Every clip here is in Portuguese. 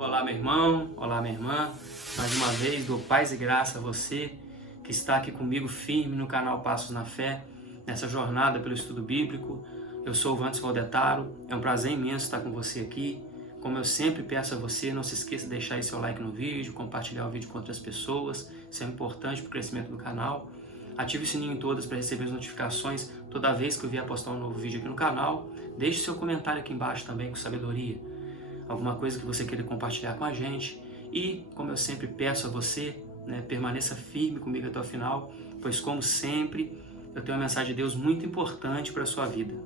Olá, meu irmão, olá, minha irmã. Mais uma vez, dou paz e graça a você que está aqui comigo firme no canal Passos na Fé, nessa jornada pelo estudo bíblico. Eu sou o Vantes Valdetaro, é um prazer imenso estar com você aqui. Como eu sempre peço a você, não se esqueça de deixar aí seu like no vídeo, compartilhar o vídeo com outras pessoas, isso é importante para o crescimento do canal. Ative o sininho em todas para receber as notificações toda vez que eu vier postar um novo vídeo aqui no canal. Deixe seu comentário aqui embaixo também com sabedoria, alguma coisa que você queira compartilhar com a gente. E, como eu sempre peço a você, permaneça firme comigo até o final, pois, como sempre, eu tenho uma mensagem de Deus muito importante para a sua vida.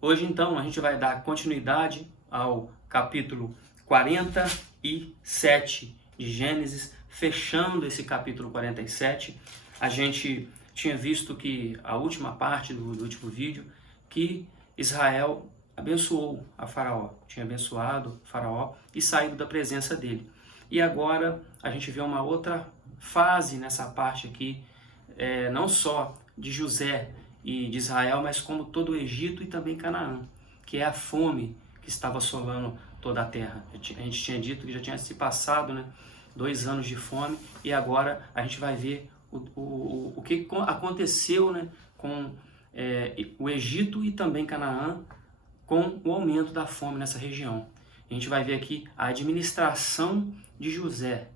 Hoje, então, a gente vai dar continuidade ao capítulo 47 de Gênesis, fechando esse capítulo 47. A gente tinha visto que a última parte do último vídeo, que Israel abençoou a Faraó, tinha abençoado Faraó e saído da presença dele. E agora a gente vê uma outra fase nessa parte aqui, não só de José e de Israel, mas como todo o Egito e também Canaã, que é a fome que estava assolando toda a terra. A gente tinha dito que já tinha se passado 2 anos de fome, e agora a gente vai ver o que aconteceu com o Egito e também Canaã, com o aumento da fome nessa região. A gente vai ver aqui a administração de José,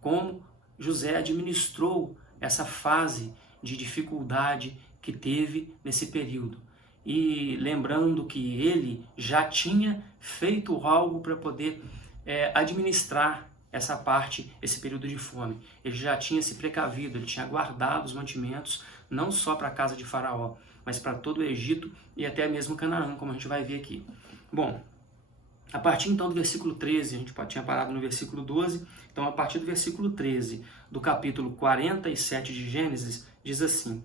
como José administrou essa fase de dificuldade que teve nesse período. E lembrando que ele já tinha feito algo para poder administrar essa parte, esse período de fome. Ele já tinha se precavido, ele tinha guardado os mantimentos, não só para a casa de Faraó, mas para todo o Egito e até mesmo Canaã, como a gente vai ver aqui. Bom, a partir então do versículo 13, a gente tinha parado no versículo 12, então a partir do versículo 13 do capítulo 47 de Gênesis, diz assim: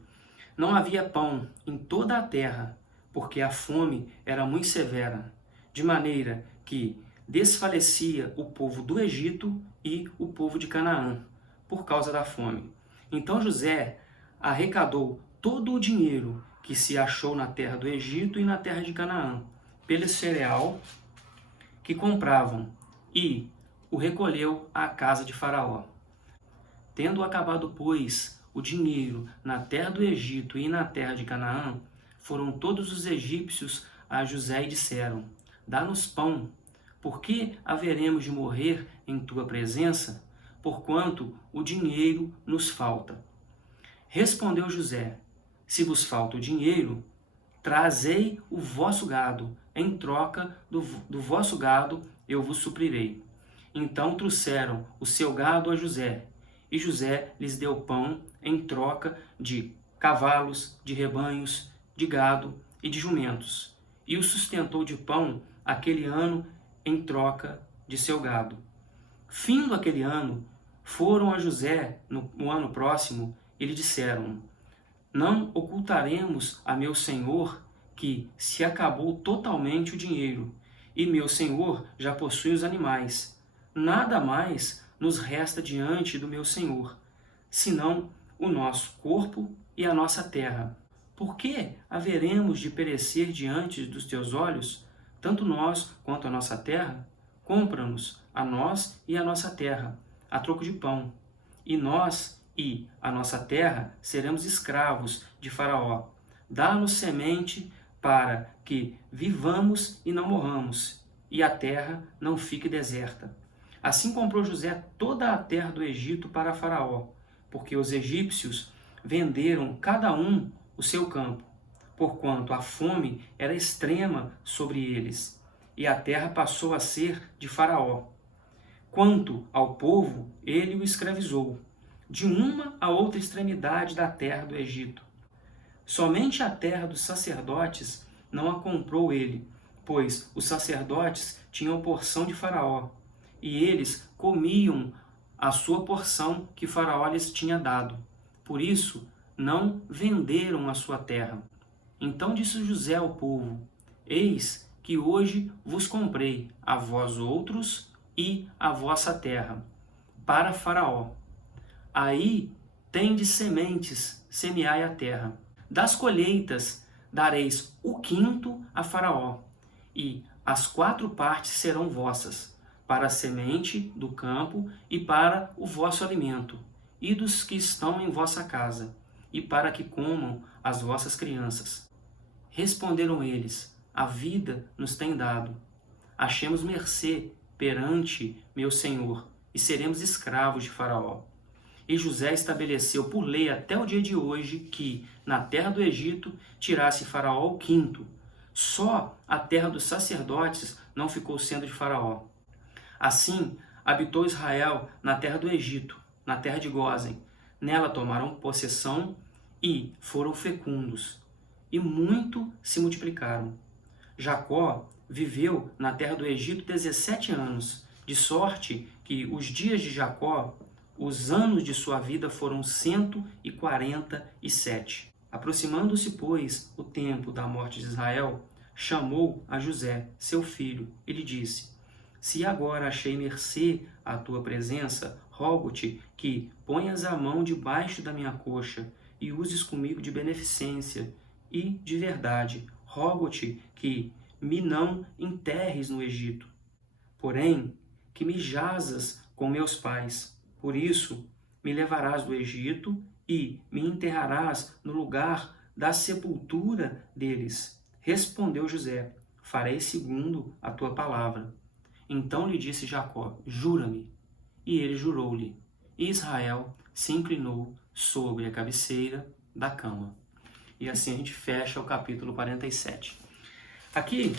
Não havia pão em toda a terra, porque a fome era muito severa, de maneira que desfalecia o povo do Egito e o povo de Canaã, por causa da fome. Então José arrecadou todo o dinheiro que se achou na terra do Egito e na terra de Canaã, pelo cereal que compravam, e o recolheu à casa de Faraó. Tendo acabado, pois, o dinheiro na terra do Egito e na terra de Canaã, foram todos os egípcios a José e disseram: Dá-nos pão, porque haveremos de morrer em tua presença, porquanto o dinheiro nos falta. Respondeu José: Se vos falta o dinheiro, trazei o vosso gado, em troca do vosso gado eu vos suprirei. Então trouxeram o seu gado a José, e José lhes deu pão em troca de cavalos, de rebanhos, de gado e de jumentos, e o sustentou de pão aquele ano em troca de seu gado. Findo aquele ano, foram a José no ano próximo e lhe disseram: Não ocultaremos a meu senhor que se acabou totalmente o dinheiro, e meu senhor já possui os animais. Nada mais nos resta diante do meu senhor, senão o nosso corpo e a nossa terra. Por que haveremos de perecer diante dos teus olhos, tanto nós quanto a nossa terra? Compra-nos a nós e a nossa terra, a troco de pão. E nós e a nossa terra seremos escravos de Faraó. Dá-nos semente para que vivamos e não morramos, e a terra não fique deserta. Assim comprou José toda a terra do Egito para Faraó, porque os egípcios venderam cada um o seu campo, porquanto a fome era extrema sobre eles, e a terra passou a ser de Faraó. Quanto ao povo, ele o escravizou, de uma a outra extremidade da terra do Egito. Somente a terra dos sacerdotes não a comprou ele, pois os sacerdotes tinham porção de Faraó, e eles comiam a sua porção que Faraó lhes tinha dado. Por isso, não venderam a sua terra. Então disse José ao povo: Eis que hoje vos comprei, a vós outros e a vossa terra, para Faraó. Aí tendes sementes, semeai a terra. Das colheitas dareis o quinto a Faraó, e as 4 partes serão vossas, para a semente do campo e para o vosso alimento, e dos que estão em vossa casa, e para que comam as vossas crianças. Responderam eles: a vida nos tem dado. Achemos mercê perante meu senhor, e seremos escravos de Faraó. E José estabeleceu por lei até o dia de hoje que, na terra do Egito, tirasse Faraó o quinto. Só a terra dos sacerdotes não ficou sendo de Faraó. Assim, habitou Israel na terra do Egito, na terra de Gósen. Nela tomaram possessão e foram fecundos, e muito se multiplicaram. Jacó viveu na terra do Egito 17 anos, de sorte que os dias de Jacó, os anos de sua vida, foram 147. Aproximando-se, pois, o tempo da morte de Israel, chamou a José, seu filho, e lhe disse: se agora achei mercê à tua presença, rogo-te que ponhas a mão debaixo da minha coxa e uses comigo de beneficência e de verdade. Rogo-te que me não enterres no Egito, porém que me jazas com meus pais. Por isso me levarás do Egito e me enterrarás no lugar da sepultura deles. Respondeu José: farei segundo a tua palavra. Então lhe disse Jacó: jura-me. E ele jurou-lhe. E Israel se inclinou sobre a cabeceira da cama. E assim a gente fecha o capítulo 47. Aqui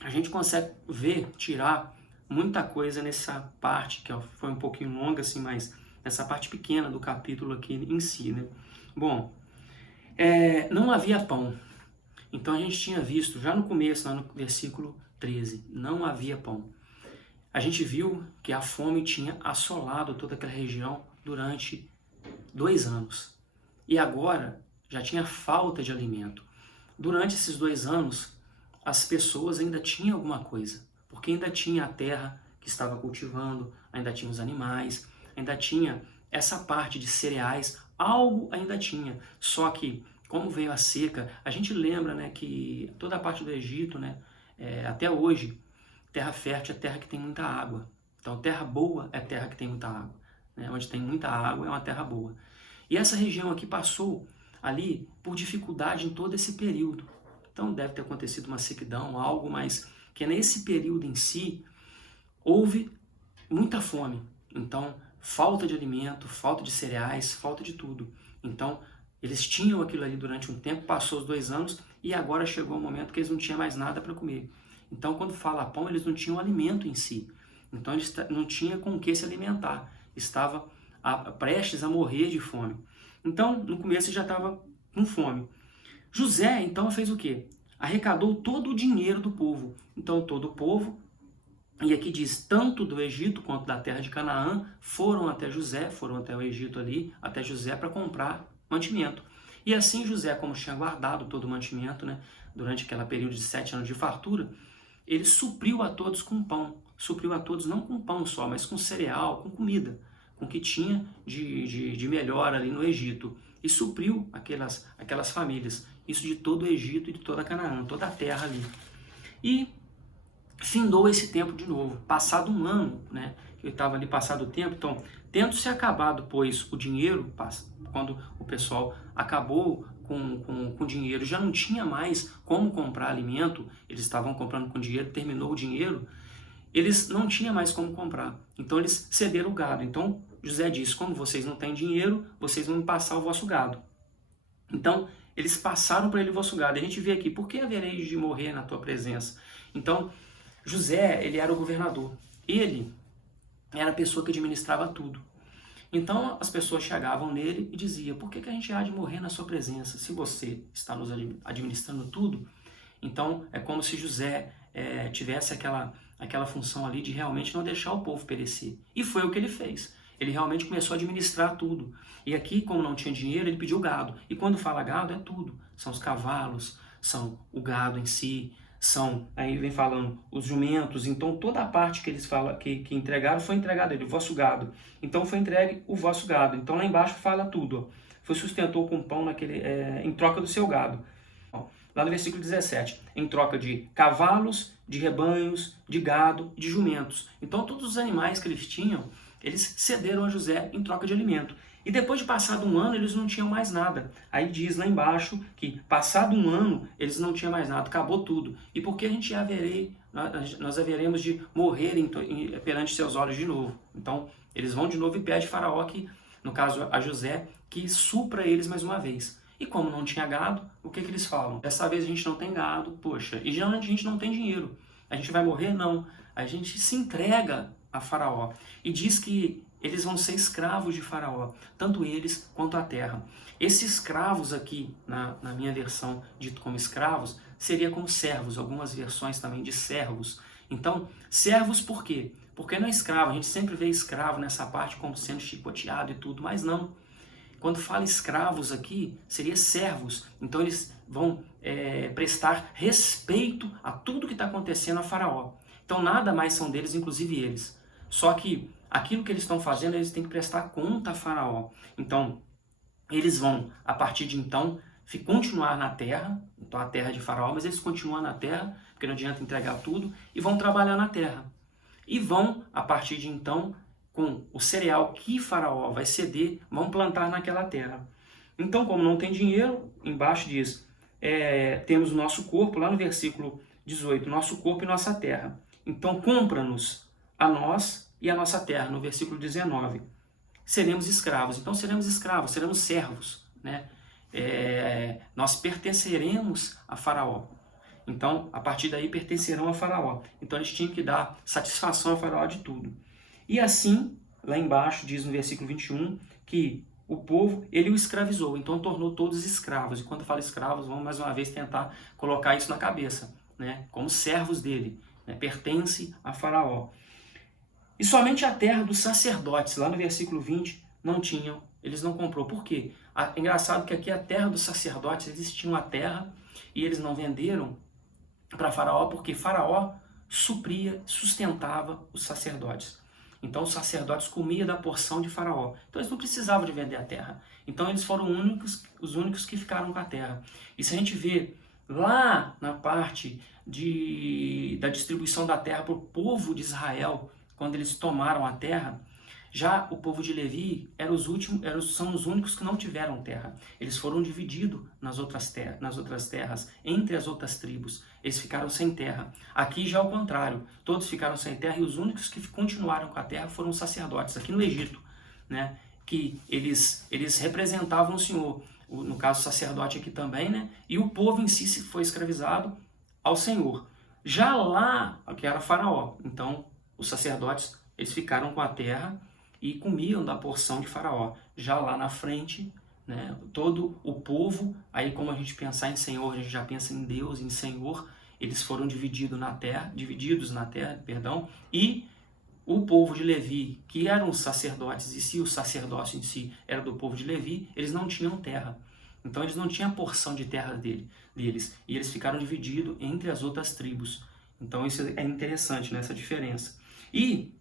a gente consegue ver, tirar muita coisa nessa parte, que foi um pouquinho longa assim, mas nessa parte pequena do capítulo aqui em si, né? Bom, não havia pão. Então a gente tinha visto já no começo, lá no versículo 13, não havia pão. A gente viu que a fome tinha assolado toda aquela região durante 2 anos. E agora já tinha falta de alimento. Durante esses 2 anos, as pessoas ainda tinham alguma coisa, porque ainda tinha a terra que estava cultivando, ainda tinha os animais, ainda tinha essa parte de cereais, algo ainda tinha. Só que, como veio a seca, a gente lembra, né, que toda a parte do Egito, né, até hoje, terra fértil é terra que tem muita água. Então, terra boa é terra que tem muita água. Né? Onde tem muita água é uma terra boa. E essa região aqui passou ali por dificuldade em todo esse período. Então, deve ter acontecido uma sequidão, algo, mas que nesse período em si, houve muita fome. Então, falta de alimento, falta de cereais, falta de tudo. Então, eles tinham aquilo ali durante um tempo, passou os 2 anos e agora chegou o momento que eles não tinham mais nada para comer. Então, quando fala pão, eles não tinham alimento em si. Então, eles não tinham com o que se alimentar. Estava prestes a morrer de fome. Então, no começo, já estava com fome. José, então, fez o quê? Arrecadou todo o dinheiro do povo. Então, todo o povo, e aqui diz, tanto do Egito quanto da terra de Canaã, foram até José, foram até o Egito ali, até José para comprar mantimento. E assim José, como tinha guardado todo o mantimento, né, durante aquele período de 7 anos de fartura, ele supriu a todos com pão. Supriu a todos não com pão só, mas com cereal, com comida, com o que tinha de melhor ali no Egito. E supriu aquelas famílias. Isso de todo o Egito e de toda Canaã, toda a terra ali. E findou esse tempo de novo. Passado 1 ano, né, que eu estava ali passado o tempo, então, tendo se acabado, pois, o dinheiro, quando o pessoal acabou com dinheiro, já não tinha mais como comprar alimento, eles estavam comprando com dinheiro, terminou o dinheiro, eles não tinham mais como comprar. Então eles cederam o gado. Então José disse, como vocês não têm dinheiro, vocês vão me passar o vosso gado. Então eles passaram para ele o vosso gado. A gente vê aqui, por que havereis de morrer na tua presença? Então José, ele era o governador. Ele era a pessoa que administrava tudo. Então as pessoas chegavam nele e diziam, por que a gente há de morrer na sua presença? Se você está nos administrando tudo, então é como se José tivesse aquela função ali de realmente não deixar o povo perecer. E foi o que ele fez. Ele realmente começou a administrar tudo. E aqui, como não tinha dinheiro, ele pediu gado. E quando fala gado, é tudo. São os cavalos, são o gado em si, aí vem falando, os jumentos. Então toda a parte que eles falam, que entregaram, foi entregado ele, o vosso gado. Então foi entregue o vosso gado. Então lá embaixo fala tudo, ó. Foi sustentou com pão em troca do seu gado. Ó, lá no versículo 17, em troca de cavalos, de rebanhos, de gado, de jumentos. Então todos os animais que eles tinham, eles cederam a José em troca de alimento. E depois de passado um ano, eles não tinham mais nada. Aí diz lá embaixo que passado um ano, eles não tinham mais nada, acabou tudo. E porque a gente nós haveremos de morrer perante seus olhos de novo. Então, eles vão de novo e pedem a Faraó, que, no caso a José, que supra eles mais uma vez. E como não tinha gado, o que eles falam? Dessa vez a gente não tem gado, poxa, e geralmente a gente não tem dinheiro. A gente vai morrer? Não. A gente se entrega a Faraó. E diz que eles vão ser escravos de Faraó, tanto eles quanto a terra. Esses escravos aqui, na minha versão, dito como escravos, seria como servos, algumas versões também de servos. Então, servos por quê? Porque não é escravo, a gente sempre vê escravo nessa parte como sendo chicoteado e tudo, mas não. Quando fala escravos aqui, seria servos. Então eles vão prestar respeito a tudo que está acontecendo a Faraó. Então nada mais são deles, inclusive eles. Só que aquilo que eles estão fazendo, eles têm que prestar conta a Faraó. Então, eles vão, a partir de então, continuar na terra, então a terra de Faraó, mas eles continuam na terra, porque não adianta entregar tudo, e vão trabalhar na terra. E vão, a partir de então, com o cereal que Faraó vai ceder, vão plantar naquela terra. Então, como não tem dinheiro, embaixo diz, temos o nosso corpo, lá no versículo 18, nosso corpo e nossa terra. Então, compra-nos a nós e a nossa terra, no versículo 19. Seremos escravos. Então, seremos escravos, seremos servos, né? Nós pertenceremos a Faraó. Então, a partir daí, pertencerão a Faraó. Então, eles tinham que dar satisfação a Faraó de tudo. E assim, lá embaixo, diz no versículo 21, que o povo, ele o escravizou, então tornou todos escravos. E quando fala escravos, vamos mais uma vez tentar colocar isso na cabeça, né? Como servos dele, né? Pertence a Faraó. E somente a terra dos sacerdotes, lá no versículo 20, não tinham, eles não comprou. Por quê? É engraçado que aqui a terra dos sacerdotes, eles tinham a terra e eles não venderam para Faraó, porque Faraó supria, sustentava os sacerdotes. Então os sacerdotes comiam da porção de Faraó. Então eles não precisavam de vender a terra. Então eles foram os únicos que ficaram com a terra. E se a gente vê lá na parte da distribuição da terra para o povo de Israel, quando eles tomaram a terra, já o povo de Levi são os únicos que não tiveram terra. Eles foram divididos nas outras terras, entre as outras tribos. Eles ficaram sem terra. Aqui já é o contrário. Todos ficaram sem terra e os únicos que continuaram com a terra foram os sacerdotes, aqui no Egito, né? Que eles representavam o Senhor. No caso, o sacerdote aqui também, né? E o povo em si foi escravizado ao Senhor. Já lá, que era Faraó, então os sacerdotes, eles ficaram com a terra e comiam da porção de Faraó. Já lá na frente, né, todo o povo, aí como a gente pensar em Senhor, a gente já pensa em Deus, em Senhor, eles foram divididos na terra, e o povo de Levi, que eram os sacerdotes, e se o sacerdócio em si era do povo de Levi, eles não tinham terra. Então eles não tinham a porção de terra deles, e eles ficaram divididos entre as outras tribos. Então isso é interessante, né, essa diferença. E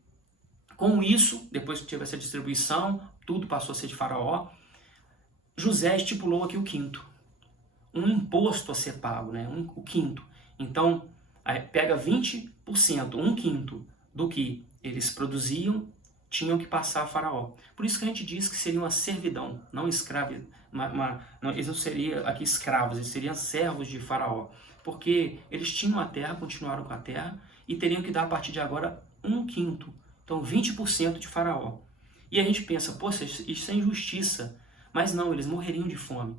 com isso, depois que teve essa distribuição, tudo passou a ser de Faraó, José estipulou aqui o quinto. Um imposto a ser pago, né? O quinto. Então, pega 20%, um quinto do que eles produziam, tinham que passar a Faraó. Por isso que a gente diz que seria uma servidão, não escravo. Eles não seriam aqui escravos, eles seriam servos de Faraó. Porque eles tinham a terra, continuaram com a terra, e teriam que dar a partir de agora um quinto. Então 20% de Faraó. E a gente pensa, poxa, isso é injustiça. Mas não, eles morreriam de fome.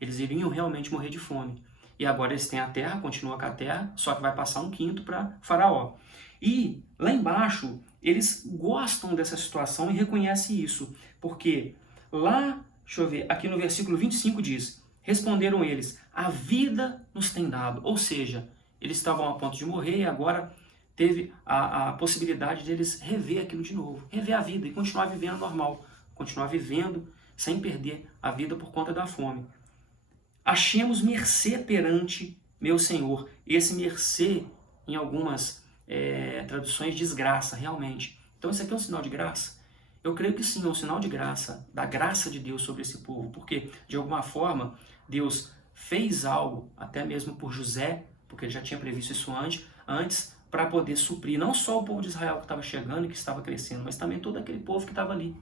Eles iriam realmente morrer de fome. E agora eles têm a terra, continuam com a terra, só que vai passar um quinto para Faraó. E lá embaixo, eles gostam dessa situação e reconhecem isso. Porque lá, deixa eu ver, aqui no versículo 25 diz, responderam eles, a vida nos tem dado. Ou seja, eles estavam a ponto de morrer e agora teve a possibilidade de eles rever aquilo de novo, rever a vida e continuar vivendo normal, continuar vivendo sem perder a vida por conta da fome. Achemos mercê perante meu Senhor. Esse mercê, em algumas traduções, diz graça, realmente. Então isso aqui é um sinal de graça? Eu creio que sim, é um sinal de graça, da graça de Deus sobre esse povo, porque de alguma forma Deus fez algo, até mesmo por José, porque ele já tinha previsto isso antes para poder suprir não só o povo de Israel que estava chegando e que estava crescendo, mas também todo aquele povo que estava ali,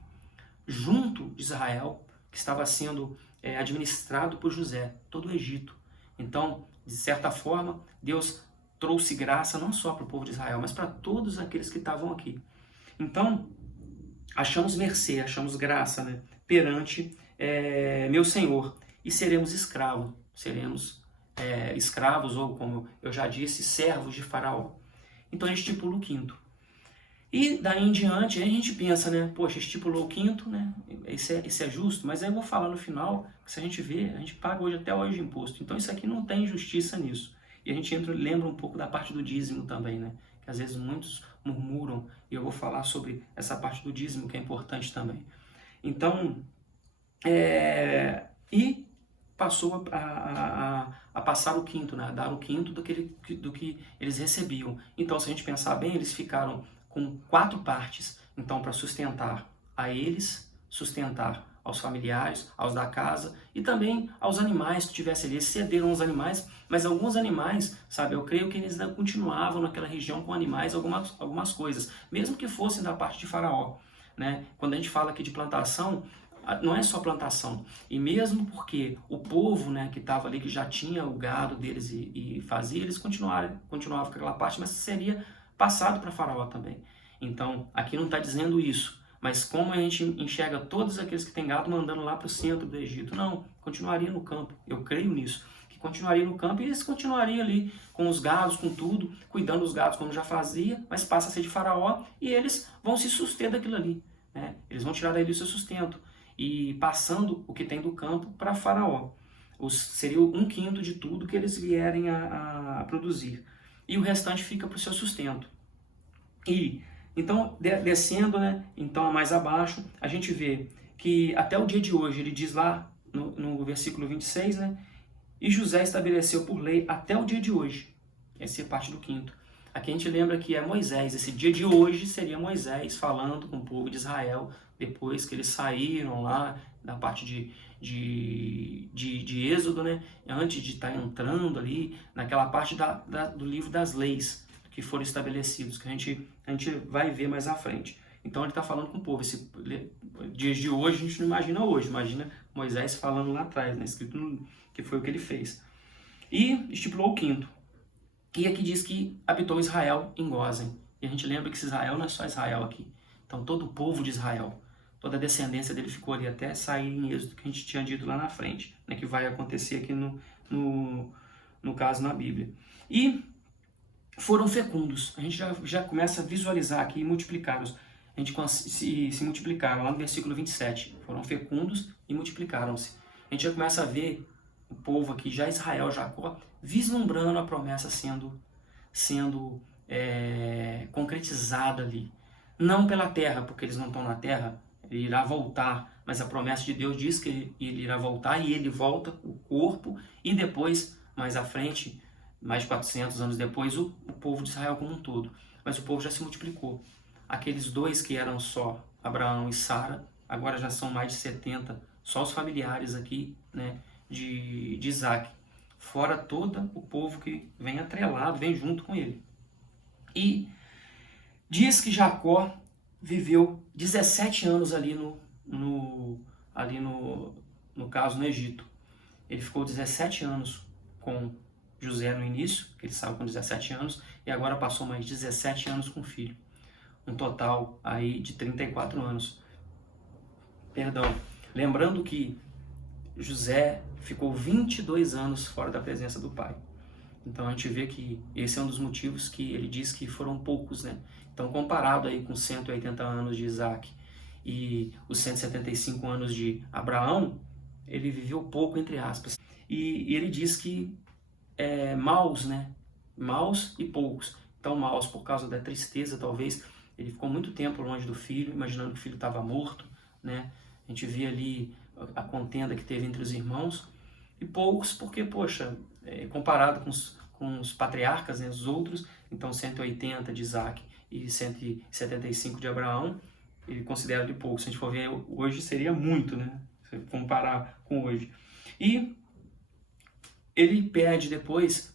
junto de Israel, que estava sendo administrado por José, todo o Egito. Então, de certa forma, Deus trouxe graça não só para o povo de Israel, mas para todos aqueles que estavam aqui. Então, achamos mercê, achamos graça, né, perante meu Senhor, e seremos escravos, ou como eu já disse, servos de Faraó. Então a gente estipula o quinto. E daí em diante, a gente pensa, né, poxa, estipulou o quinto, né, isso é justo, mas aí eu vou falar no final, que se a gente vê, a gente paga até hoje imposto, então isso aqui não tem justiça nisso. E a gente lembra um pouco da parte do dízimo também, né, que às vezes muitos murmuram, e eu vou falar sobre essa parte do dízimo, que é importante também. Então, e passou a passar o quinto, né, a dar o quinto do que eles recebiam. Então, se a gente pensar bem, eles ficaram com 4 partes, então, para sustentar a eles, sustentar aos familiares, aos da casa e também aos animais que tivessem ali. Eles cederam aos animais, mas alguns animais, sabe, eu creio que eles ainda continuavam naquela região com animais, algumas coisas, mesmo que fossem da parte de Faraó, né? Quando a gente fala aqui de plantação, não é só plantação, e mesmo porque o povo, né, que estava ali, que já tinha o gado deles e fazia, eles continuavam com aquela parte, mas seria passado para Faraó também. Então, aqui não está dizendo isso, mas como a gente enxerga todos aqueles que têm gado mandando lá para o centro do Egito? Não, continuaria no campo, eu creio nisso, que continuaria no campo e eles continuariam ali com os gados, com tudo, cuidando dos gados como já fazia, mas passa a ser de Faraó e eles vão se suster daquilo ali, né? Eles vão tirar dali o seu sustento e passando o que tem do campo para Faraó. Seria 1/5 de tudo que eles vierem a produzir. E o restante fica para o seu sustento. E então, descendo, né, então mais abaixo, a gente vê que até o dia de hoje, ele diz lá no versículo 26, né, e José estabeleceu por lei até o dia de hoje. Essa é a parte do quinto. Aqui a gente lembra que é Moisés, esse dia de hoje seria Moisés falando com o povo de Israel, depois que eles saíram lá da parte de Êxodo, né? Antes de estar entrando ali naquela parte do livro das leis que foram estabelecidos, que a gente vai ver mais à frente. Então ele está falando com o povo. Dias de hoje a gente não imagina hoje, imagina Moisés falando lá atrás, né? Escrito que foi o que ele fez. E estipulou o quinto. E aqui diz que habitou Israel em Gósen. E a gente lembra que Israel não é só Israel aqui. Então todo o povo de Israel, toda a descendência dele ficou ali até sair em Êxodo, que a gente tinha dito lá na frente, né, que vai acontecer aqui no caso na Bíblia. E foram fecundos. A gente já começa a visualizar aqui e multiplicá-los. A gente se multiplicaram lá no versículo 27. Foram fecundos e multiplicaram-se. A gente já começa a ver o povo aqui, já Israel, Jacó, vislumbrando a promessa sendo concretizada ali. Não pela terra, porque eles não estão na terra, ele irá voltar, mas a promessa de Deus diz que ele irá voltar e ele volta, o corpo, e depois, mais à frente, mais de 400 anos depois, o povo de Israel como um todo. Mas o povo já se multiplicou. Aqueles 2 que eram só Abraão e Sara, agora já são mais de 70, só os familiares aqui, né, de Isaac, fora todo o povo que vem atrelado, vem junto com ele. E diz que Jacó viveu 17 anos ali no caso no Egito. Ele ficou 17 anos com José no início, que ele saiu com 17 anos, e agora passou mais 17 anos com o filho. Um total aí de 34 anos. Perdão. Lembrando que José ficou 22 anos fora da presença do pai. Então a gente vê que esse é um dos motivos que ele diz que foram poucos, né? Então comparado aí com 180 anos de Isaac e os 175 anos de Abraão, ele viveu pouco, entre aspas. E ele diz que maus, né? Maus e poucos. Então maus por causa da tristeza, talvez. Ele ficou muito tempo longe do filho, imaginando que o filho estava morto, né? A gente vê ali a contenda que teve entre os irmãos. E poucos porque, poxa, comparado com os patriarcas, né, os outros, então 180 de Isaac e 175 de Abraão, ele considera de pouco. Se a gente for ver hoje, seria muito, né? Se comparar com hoje. E ele pede depois,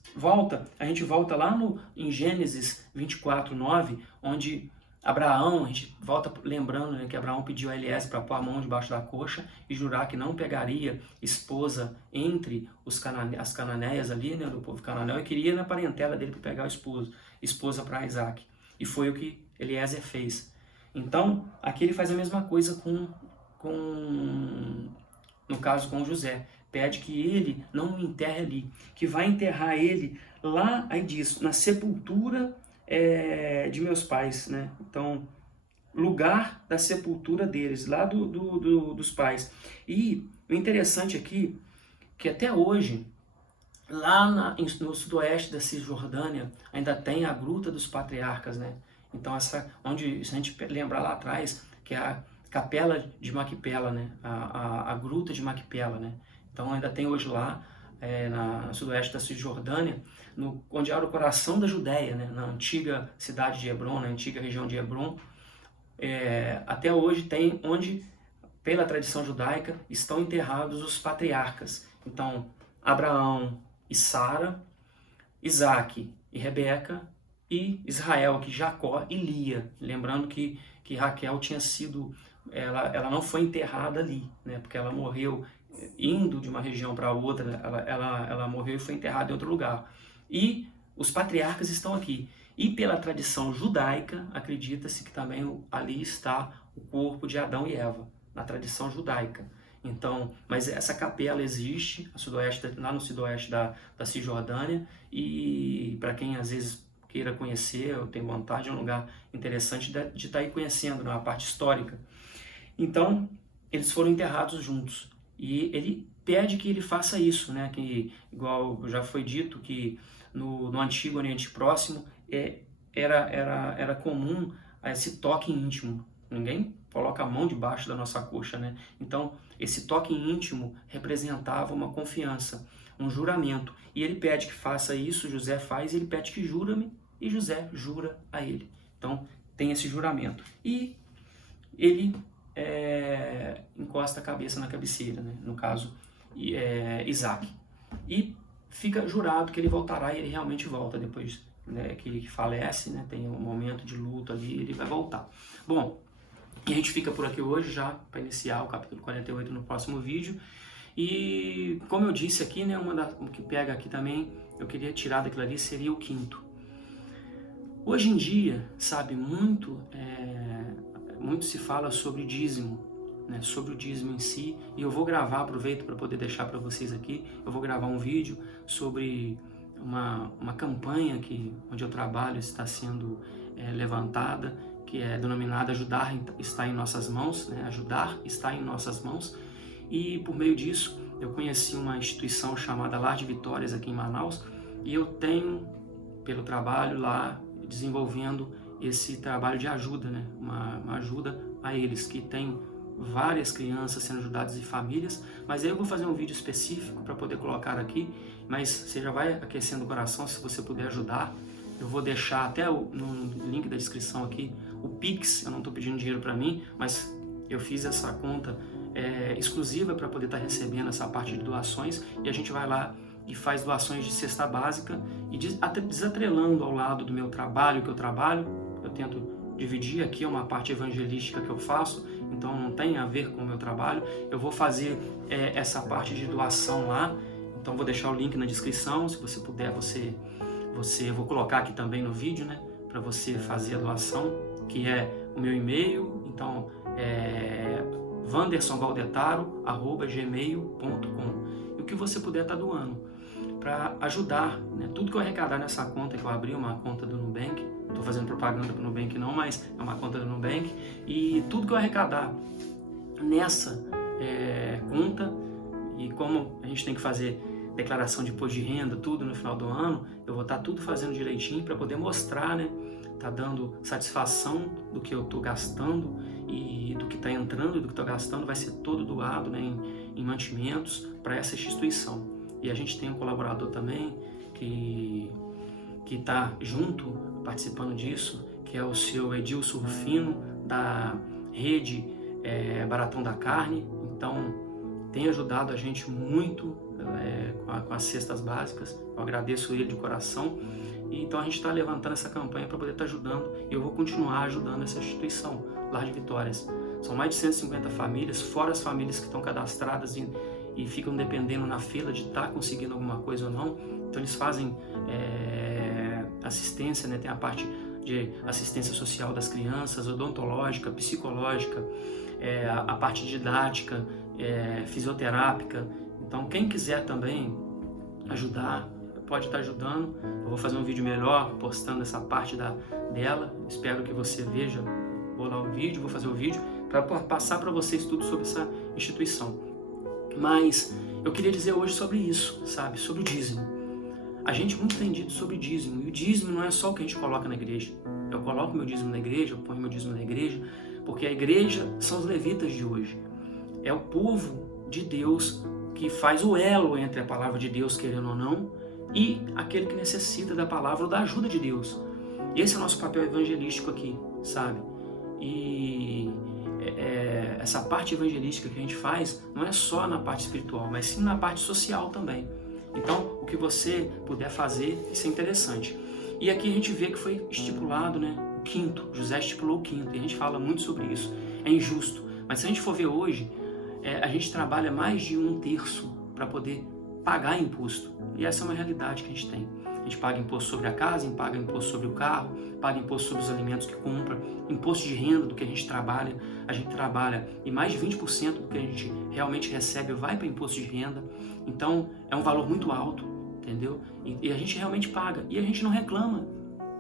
a gente volta lá em Gênesis 24:9, onde Abraão, a gente volta lembrando, né, que Abraão pediu a Eliezer para pôr a mão debaixo da coxa e jurar que não pegaria esposa entre as cananeias ali, né, do povo cananeu, e queria na parentela dele para pegar a esposa para Isaac. E foi o que Eliezer fez. Então, aqui ele faz a mesma coisa no caso com José. Pede que ele não o enterre ali, que vai enterrar ele lá, aí diz, na sepultura de meus pais, né? Então, lugar da sepultura deles, lá dos pais. E o interessante aqui, que até hoje, lá no sudoeste da Cisjordânia, ainda tem a Gruta dos Patriarcas, né? Então, se a gente lembrar lá atrás, que é a Capela de Maquipela, né? A Gruta de Maquipela, né? Então, ainda tem hoje lá, no sudoeste da Cisjordânia, onde era o coração da Judéia, né? Na antiga cidade de Hebron, na antiga região de Hebron. Até hoje tem onde, pela tradição judaica, estão enterrados os patriarcas. Então, Abraão e Sara, Isaac e Rebeca, e Israel, que Jacó e Lia. Lembrando que Raquel tinha sido, ela não foi enterrada ali, né? Porque ela morreu indo de uma região para outra, ela morreu e foi enterrada em outro lugar. E os patriarcas estão aqui. E pela tradição judaica, acredita-se que também ali está o corpo de Adão e Eva, na tradição judaica. Então, mas essa capela existe lá no sudoeste da Cisjordânia, e para quem às vezes queira conhecer, ou tem vontade, é um lugar interessante de estar aí conhecendo, né, a parte histórica. Então, eles foram enterrados juntos. E ele pede que ele faça isso, né? Que, igual já foi dito, que no Antigo Oriente Próximo era comum esse toque íntimo. Ninguém coloca a mão debaixo da nossa coxa, né? Então, esse toque íntimo representava uma confiança, um juramento. E ele pede que faça isso, José faz, e ele pede que jura-me, e José jura a ele. Então, tem esse juramento. E ele encosta a cabeça na cabeceira, né? No caso, Isaac. E fica jurado que ele voltará, e ele realmente volta depois, né, que falece, né? Tem um momento de luto ali, ele vai voltar. Bom, e a gente fica por aqui hoje já para iniciar o capítulo 48 no próximo vídeo. E como eu disse aqui, né, o que pega aqui também, eu queria tirar daquilo ali, seria o 5º. Hoje em dia, sabe, muito se fala sobre dízimo, né, sobre o dízimo em si, e eu vou gravar, aproveito para poder deixar para vocês aqui, eu vou gravar um vídeo sobre uma campanha onde eu trabalho está sendo levantada, que é denominada Ajudar está em Nossas Mãos, né, Ajudar está em Nossas Mãos, e por meio disso eu conheci uma instituição chamada Lar de Vitórias aqui em Manaus, e eu tenho, pelo trabalho lá, desenvolvendo esse trabalho de ajuda, né? Uma ajuda a eles, que tem várias crianças sendo ajudadas e famílias, mas aí eu vou fazer um vídeo específico para poder colocar aqui, mas você já vai aquecendo o coração se você puder ajudar. Eu vou deixar até no link da descrição aqui o Pix. Eu não estou pedindo dinheiro para mim, mas eu fiz essa conta exclusiva para poder estar recebendo essa parte de doações, e a gente vai lá e faz doações de cesta básica, e desatrelando ao lado do meu trabalho, que eu trabalho, eu tento dividir aqui uma parte evangelística que eu faço, então não tem a ver com o meu trabalho, eu vou fazer essa parte de doação lá, então vou deixar o link na descrição, se você puder, eu vou colocar aqui também no vídeo, né, para você fazer a doação, que é o meu e-mail, então vandersonvaldetaro@gmail.com, e o que você puder estar doando para ajudar, né? Tudo que eu arrecadar nessa conta que eu abri, uma conta do Nubank, não estou fazendo propaganda para o Nubank não, mas é uma conta do Nubank, e tudo que eu arrecadar nessa conta, e como a gente tem que fazer declaração de imposto de renda, tudo no final do ano, eu vou estar tudo fazendo direitinho para poder mostrar, né? Tá dando satisfação do que eu estou gastando, e do que está entrando e do que estou gastando vai ser todo doado, né, em mantimentos para essa instituição. E a gente tem um colaborador também, que está junto, participando disso, que é o seu Edilson Rufino, da rede Baratão da Carne. Então, tem ajudado a gente muito com as cestas básicas. Eu agradeço ele de coração. E então a gente está levantando essa campanha para poder estar ajudando, e eu vou continuar ajudando essa instituição, Lar de Vitórias. São mais de 150 famílias, fora as famílias que estão cadastradas e ficam dependendo na fila de estar conseguindo alguma coisa ou não. Então eles fazem assistência, né? Tem a parte de assistência social das crianças, odontológica, psicológica, a parte didática, fisioterápica. Então quem quiser também ajudar, pode estar ajudando. Eu vou fazer um vídeo melhor postando essa parte dela. Espero que você veja. Vou lá o vídeo, vou fazer o vídeo para passar para vocês tudo sobre essa instituição. Mas eu queria dizer hoje sobre isso, sabe? Sobre o dízimo. A gente muito tem dito sobre dízimo, e o dízimo não é só o que a gente coloca na igreja. Eu coloco meu dízimo na igreja, eu ponho meu dízimo na igreja, porque a igreja são os levitas de hoje. É o povo de Deus que faz o elo entre a palavra de Deus, querendo ou não, e aquele que necessita da palavra ou da ajuda de Deus. Esse é o nosso papel evangelístico aqui, sabe? E essa parte evangelística que a gente faz não é só na parte espiritual, mas sim na parte social também. Então, o que você puder fazer, isso é interessante. E aqui a gente vê que foi estipulado, né, o quinto. José estipulou o quinto, e a gente fala muito sobre isso. É injusto, mas se a gente for ver hoje, a gente trabalha mais de 1/3 para poder pagar imposto. E essa é uma realidade que a gente tem. A gente paga imposto sobre a casa, paga imposto sobre o carro, paga imposto sobre os alimentos que compra, imposto de renda do que a gente trabalha. A gente trabalha e mais de 20% do que a gente realmente recebe vai para imposto de renda. Então, é um valor muito alto, entendeu? E a gente realmente paga. E a gente não reclama,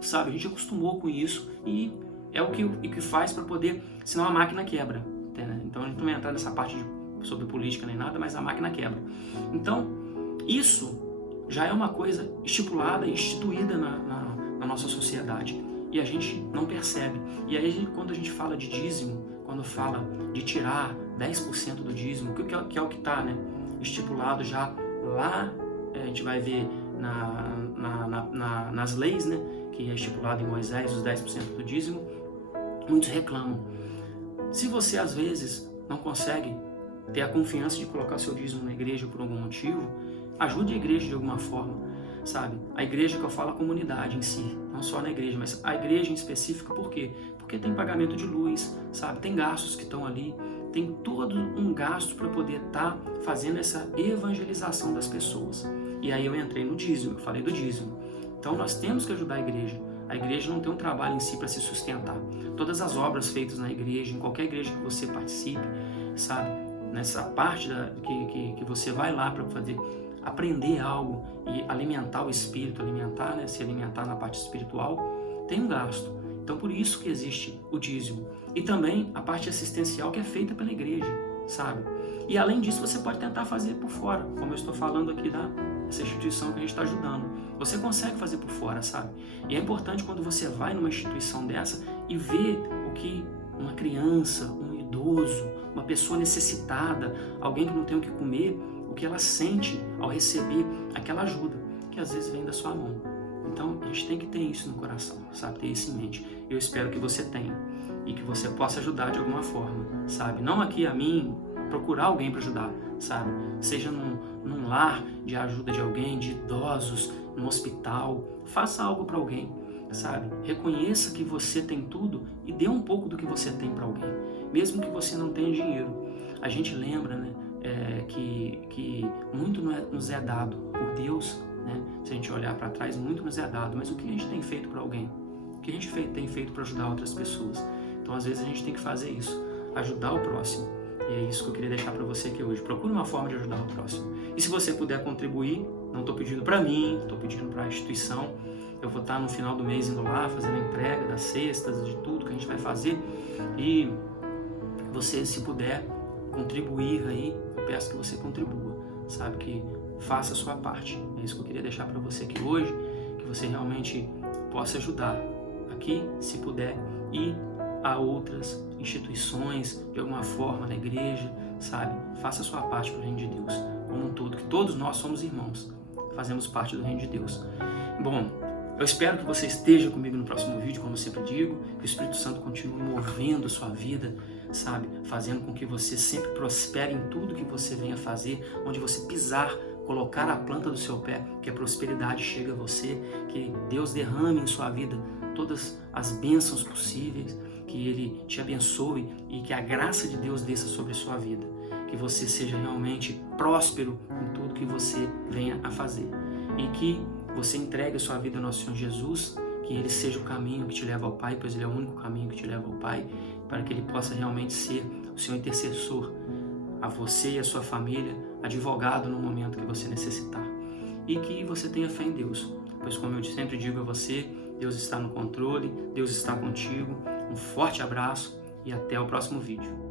sabe? A gente acostumou com isso e é o que faz para poder, senão a máquina quebra. Entendeu? Então, a gente não vai entrar nessa parte sobre política nem nada, mas a máquina quebra. Então, isso já é uma coisa estipulada e instituída na nossa sociedade, e a gente não percebe. E aí, quando a gente fala de dízimo, quando fala de tirar 10% do dízimo, que é o que está, né, estipulado já lá, a gente vai ver nas leis, né, que é estipulado em Moisés, os 10% do dízimo, muitos reclamam. Se você às vezes não consegue ter a confiança de colocar seu dízimo na igreja por algum motivo, ajude a igreja de alguma forma, sabe? A igreja que eu falo, a comunidade em si, não só na igreja, mas a igreja em específico. Por quê? Porque tem pagamento de luz, sabe? Tem gastos que estão ali, tem todo um gasto para poder estar fazendo essa evangelização das pessoas. E aí eu entrei no dízimo, eu falei do dízimo. Então nós temos que ajudar a igreja. A igreja não tem um trabalho em si para se sustentar. Todas as obras feitas na igreja, em qualquer igreja que você participe, sabe? Nessa parte que você vai lá para fazer, aprender algo e alimentar o espírito, se alimentar na parte espiritual, tem um gasto. Então, por isso que existe o dízimo. E também a parte assistencial que é feita pela igreja, sabe? E além disso, você pode tentar fazer por fora, como eu estou falando aqui dessa instituição que a gente está ajudando. Você consegue fazer por fora, sabe? E é importante quando você vai numa instituição dessa e vê o que uma criança, um idoso, uma pessoa necessitada, alguém que não tem o que comer, o que ela sente ao receber aquela ajuda, que às vezes vem da sua mão. Então, a gente tem que ter isso no coração, sabe? Ter isso em mente. Eu espero que você tenha e que você possa ajudar de alguma forma, sabe? Não aqui a mim, procurar alguém para ajudar, sabe? Seja num lar de ajuda de alguém, de idosos, num hospital, faça algo para alguém, sabe? Reconheça que você tem tudo e dê um pouco do que você tem para alguém, mesmo que você não tenha dinheiro. A gente lembra, né, que muito nos é dado por Deus, né? Se a gente olhar para trás, muito nos é dado, mas o que a gente tem feito para alguém? O que a gente tem feito para ajudar outras pessoas? Então, às vezes, a gente tem que fazer isso, ajudar o próximo. E é isso que eu queria deixar para você aqui hoje. Procure uma forma de ajudar o próximo. E se você puder contribuir, não estou pedindo para mim, estou pedindo para a instituição. Eu vou estar no final do mês indo lá, fazendo a entrega das cestas, de tudo que a gente vai fazer. E você, se puder contribuir aí, eu peço que você contribua, sabe? Que faça a sua parte. É isso que eu queria deixar para você aqui hoje, que você realmente possa ajudar aqui, se puder, e a outras instituições, de alguma forma, na igreja, sabe? Faça a sua parte para o reino de Deus, como um todo, que todos nós somos irmãos. fazemos parte do reino de Deus. Bom, eu espero que você esteja comigo no próximo vídeo, como eu sempre digo, que o Espírito Santo continue movendo a sua vida, sabe? Fazendo com que você sempre prospere em tudo que você venha fazer, onde você pisar, colocar a planta do seu pé, que a prosperidade chegue a você, que Deus derrame em sua vida todas as bênçãos possíveis, que Ele te abençoe e que a graça de Deus desça sobre a sua vida, que você seja realmente próspero em tudo que você venha a fazer e que você entregue a sua vida ao nosso Senhor Jesus, que Ele seja o caminho que te leva ao Pai, pois Ele é o único caminho que te leva ao Pai, para que Ele possa realmente ser o seu intercessor, a você e a sua família, advogado no momento que você necessitar. E que você tenha fé em Deus, pois como eu sempre digo a você, Deus está no controle, Deus está contigo. Um forte abraço e até o próximo vídeo.